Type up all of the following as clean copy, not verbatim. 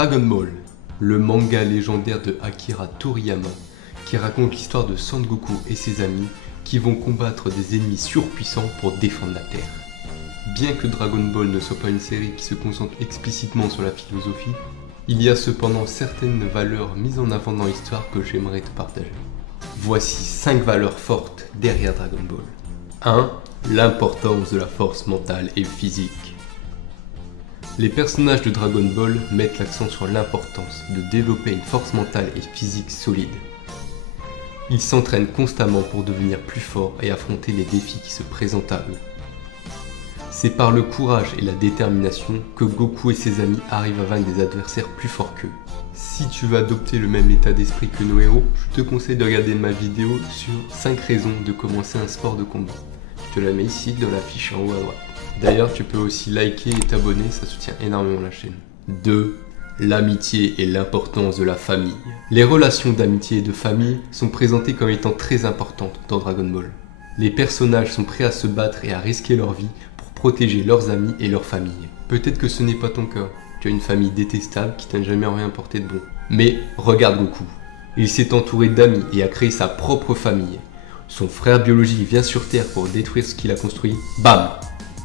Dragon Ball, le manga légendaire de Akira Toriyama qui raconte l'histoire de Sangoku et ses amis qui vont combattre des ennemis surpuissants pour défendre la Terre. Bien que Dragon Ball ne soit pas une série qui se concentre explicitement sur la philosophie, il y a cependant certaines valeurs mises en avant dans l'histoire que j'aimerais te partager. Voici 5 valeurs fortes derrière Dragon Ball. 1. L'importance de la force mentale et physique. Les personnages de Dragon Ball mettent l'accent sur l'importance de développer une force mentale et physique solide. Ils s'entraînent constamment pour devenir plus forts et affronter les défis qui se présentent à eux. C'est par le courage et la détermination que Goku et ses amis arrivent à vaincre des adversaires plus forts qu'eux. Si tu veux adopter le même état d'esprit que nos héros, je te conseille de regarder ma vidéo sur 5 raisons de commencer un sport de combat. Je te la mets ici dans la fiche en haut à droite. D'ailleurs, tu peux aussi liker et t'abonner, ça soutient énormément la chaîne. 2. L'amitié et l'importance de la famille. Les relations d'amitié et de famille sont présentées comme étant très importantes dans Dragon Ball. Les personnages sont prêts à se battre et à risquer leur vie pour protéger leurs amis et leur famille. Peut-être que ce n'est pas ton cas. Tu as une famille détestable qui t'a jamais rien apporté de bon. Mais regarde Goku. Il s'est entouré d'amis et a créé sa propre famille. Son frère biologique vient sur Terre pour détruire ce qu'il a construit. Bam!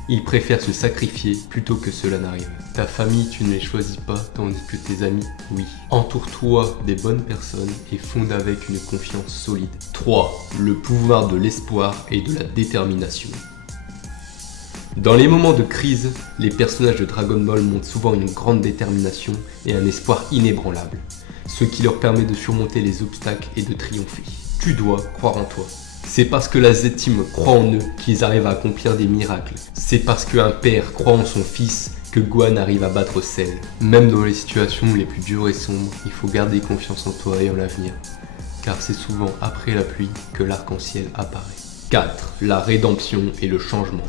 Il préfère se sacrifier plutôt que cela n'arrive. Ta famille, tu ne les choisis pas, tandis que tes amis, oui. Entoure-toi des bonnes personnes et fonde avec une confiance solide. 3. Le pouvoir de l'espoir et de la détermination. Dans les moments de crise, les personnages de Dragon Ball montrent souvent une grande détermination et un espoir inébranlable, ce qui leur permet de surmonter les obstacles et de triompher. Tu dois croire en toi. C'est parce que la Z-Team croit en eux qu'ils arrivent à accomplir des miracles. C'est parce qu'un père croit en son fils que Gohan arrive à battre Cell. Même dans les situations les plus dures et sombres, il faut garder confiance en toi et en l'avenir. Car c'est souvent après la pluie que l'arc-en-ciel apparaît. 4. La rédemption et le changement.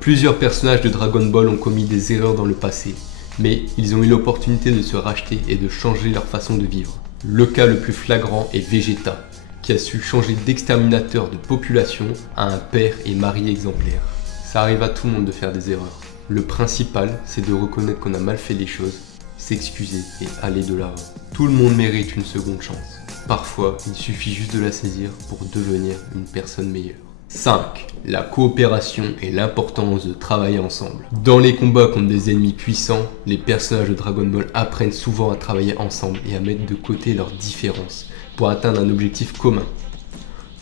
Plusieurs personnages de Dragon Ball ont commis des erreurs dans le passé, mais ils ont eu l'opportunité de se racheter et de changer leur façon de vivre. Le cas le plus flagrant est Vegeta, qui a su changer d'exterminateur de population à un père et mari exemplaire. Ça arrive à tout le monde de faire des erreurs. Le principal, c'est de reconnaître qu'on a mal fait les choses, s'excuser et aller de l'avant. Tout le monde mérite une seconde chance. Parfois, il suffit juste de la saisir pour devenir une personne meilleure. 5. La coopération et l'importance de travailler ensemble. Dans les combats contre des ennemis puissants, les personnages de Dragon Ball apprennent souvent à travailler ensemble et à mettre de côté leurs différences pour atteindre un objectif commun.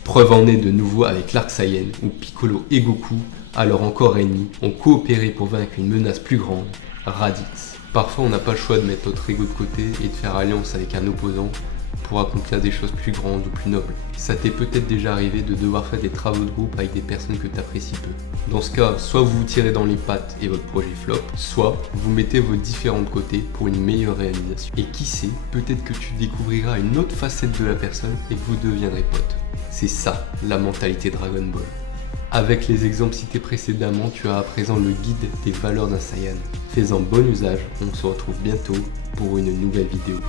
Preuve en est de nouveau avec l'Arc Saiyan où Piccolo et Goku, alors encore ennemis, ont coopéré pour vaincre une menace plus grande, Raditz. Parfois on n'a pas le choix de mettre notre ego de côté et de faire alliance avec un opposant pour accomplir des choses plus grandes ou plus nobles. Ça t'est peut-être déjà arrivé de devoir faire des travaux de groupe avec des personnes que tu apprécies peu. Dans ce cas, soit vous vous tirez dans les pattes et votre projet flop, soit vous mettez vos différents de côté pour une meilleure réalisation. Et qui sait, peut-être que tu découvriras une autre facette de la personne et que vous deviendrez potes. C'est ça, la mentalité Dragon Ball. Avec les exemples cités précédemment, tu as à présent le guide des valeurs d'un Saiyan. Fais-en bon usage, on se retrouve bientôt pour une nouvelle vidéo.